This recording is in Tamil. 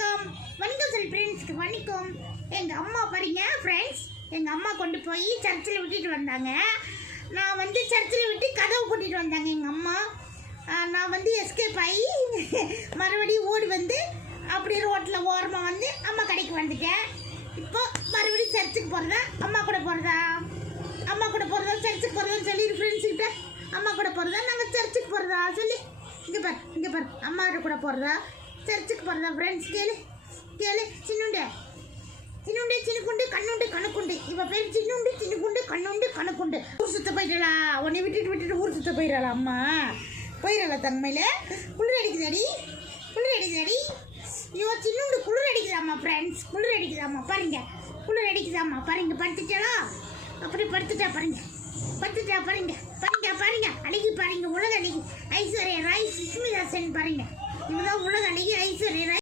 வணக்கம் வணக்கம் சொல்லி ஃப்ரெண்ட்ஸ்க்கு வணக்கம். எங்கள் அம்மா பாருங்க ஃப்ரெண்ட்ஸ், எங்கள் அம்மா கொண்டு போய் சர்ச்சில் விட்டுட்டு வந்தாங்க. நான் வந்து சர்ச்சில் விட்டு கதவு கூட்டிகிட்டு வந்தாங்க எங்கள் அம்மா. நான் வந்து எஸ்கேப் ஆகி மறுபடியும் ஓடி வந்து அப்படி ரோட்டில் ஓரமாக வந்து அம்மா கடைக்கு வந்துட்டேன். இப்போ மறுபடியும் சர்ச்சுக்கு போகிறதா அம்மா கூட போகிறதா சர்ச்சுக்கு போகிறதான்னு சொல்லி ஃப்ரெண்ட்ஸுக்கிட்ட அம்மா கூட போகிறதா நாங்கள் சர்ச்சுக்கு போகிறதா சொல்லி இங்கே பாரு அம்மா கூட போகிறதா சர்ச்சுக்கு போகிறதா ஃப்ரெண்ட்ஸ்? கேளு சின்னுண்டு சின்னுக்குண்டு கண்ணுண்டு கணக்குண்டு. இப்போ பேர் சின்னுண்டு கண்ணுண்டு கணக்குண்டு. ஊர் சுத்த போயிட்டா உன்னை விட்டுட்டு ஊர் சுத்த போயிடலாம் அம்மா. போயிடலாம் தங்கமையில். குளிர் அடிக்குதாடி ஐயோ சின்னுண்டு குளிர் அடிக்குதாம்மா ஃப்ரெண்ட்ஸ், குளிர் அடிக்குதாம்மா பாருங்க, குளிர் அடிக்குதாம்மா பாருங்க. படுத்துட்டாளா? அப்படி படுத்துட்டா பாருங்க அழகி பாருங்க, உலக அழகி ஐஸ்வர்யா ராய் சுஷ்மிதா சென் பாருங்க. இவதான் உலக அழகி ஐஸ்வர்யா ராய்.